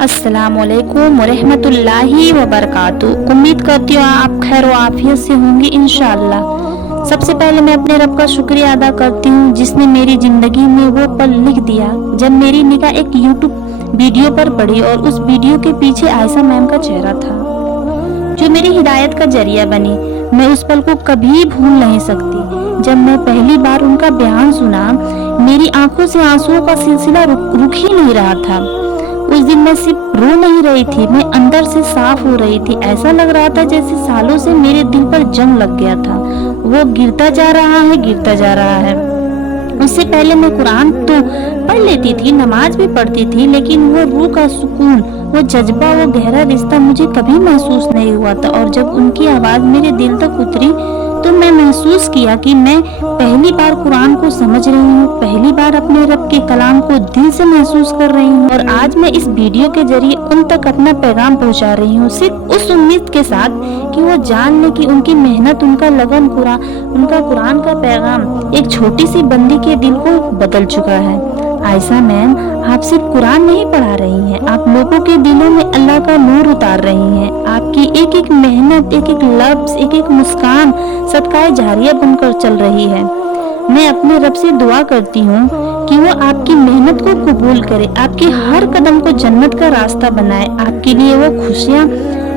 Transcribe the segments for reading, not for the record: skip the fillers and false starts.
अस्सलाम वालेकुम वरहमतुल्लाहि वबरकातुहू। उम्मीद करती हूँ आप खैर व आफियत से होंगे इंशाअल्लाह। सबसे पहले मैं अपने रब का शुक्रिया अदा करती हूँ जिसने मेरी ज़िंदगी में वो पल लिख दिया जब मेरी निगाह एक यूट्यूब वीडियो पर पड़ी और उस वीडियो के पीछे आयशा मैम का चेहरा था जो मेरी हिदायत का जरिया बनी। मैं उस पल को कभी भूल नहीं सकती। जब मैं पहली बार उनका बयान सुना मेरी आंखों से आंसुओं का सिलसिला रुक ही नहीं रहा था। उस दिन मैं सिर्फ रो नहीं रही थी, मैं अंदर से साफ हो रही थी। ऐसा लग रहा था जैसे सालों से मेरे दिल पर जंग लग गया था। वो गिरता जा रहा है, गिरता जा रहा है। उससे पहले मैं कुरान तो पढ़ लेती थी, नमाज भी पढ़ती थी, लेकिन वो रूह का सुकून, वो जज्बा, वो गहरा रिश्ता मुझे कभी महसूस नहीं हुआ था। और जब उनकी आवाज मेरे दिल तक उतरी तो मैं महसूस किया कि मैं पहली बार कुरान को समझ रही हूँ, पहली बार अपने रब के कलाम को दिल से महसूस कर रही हूँ। और आज मैं इस वीडियो के जरिए उन तक अपना पैगाम पहुँचा रही हूँ, सिर्फ उस उम्मीद के साथ कि वो जान ले कि उनकी मेहनत, उनका लगन, उनका कुरान का पैगाम एक छोटी सी बंदी के दिल को बदल चुका है। आयशा मैम, आप सिर्फ कुरान नहीं पढ़ा रही हैं, आप लोगों के दिलों में अल्लाह का नूर उतार रही हैं। आपकी एक एक मेहनत, एक एक लफ्ज, एक एक मुस्कान सदकाए जारिया बनकर चल रही है। मैं अपने रब से दुआ करती हूँ कि वो आपकी मेहनत को कबूल करे, आपके हर कदम को जन्नत का रास्ता बनाए, आपके लिए वो खुशियाँ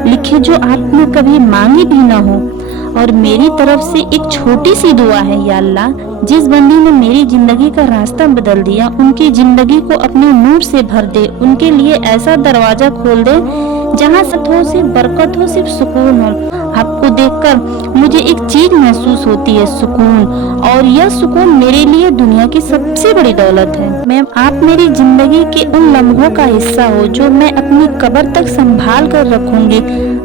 लिखे जो आपने कभी मांगी भी ना हो। और मेरी तरफ से एक छोटी सी दुआ है, या अल्लाह, जिस बंदी ने मेरी जिंदगी का रास्ता बदल दिया, उनकी जिंदगी को अपने नूर से भर दे, उनके लिए ऐसा दरवाजा खोल दे जहाँ सिर्फ बरकत हो, सिर्फ सुकून हो। आपको देखकर मुझे एक चीज महसूस होती है, सुकून, और यह सुकून मेरे लिए दुनिया की सबसे बड़ी दौलत है। मैम, आप मेरी जिंदगी के उन लम्हों का हिस्सा हो जो मैं अपनी कब्र तक संभाल कर रखूंगी।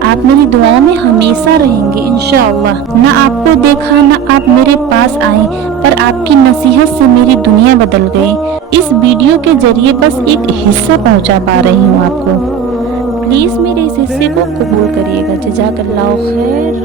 आप मेरी दुआओं में हमेशा रहेंगे इंशाअल्लाह। ना आपको देखा, ना आप मेरे पास आए, पर आपकी नसीहत से मेरी दुनिया बदल गई। इस वीडियो के जरिए बस एक हिस्सा पहुंचा पा रही हूँ आपको। प्लीज मेरे इस हिस्से को कबूल करिएगा। जज़ाकल्लाह खैर।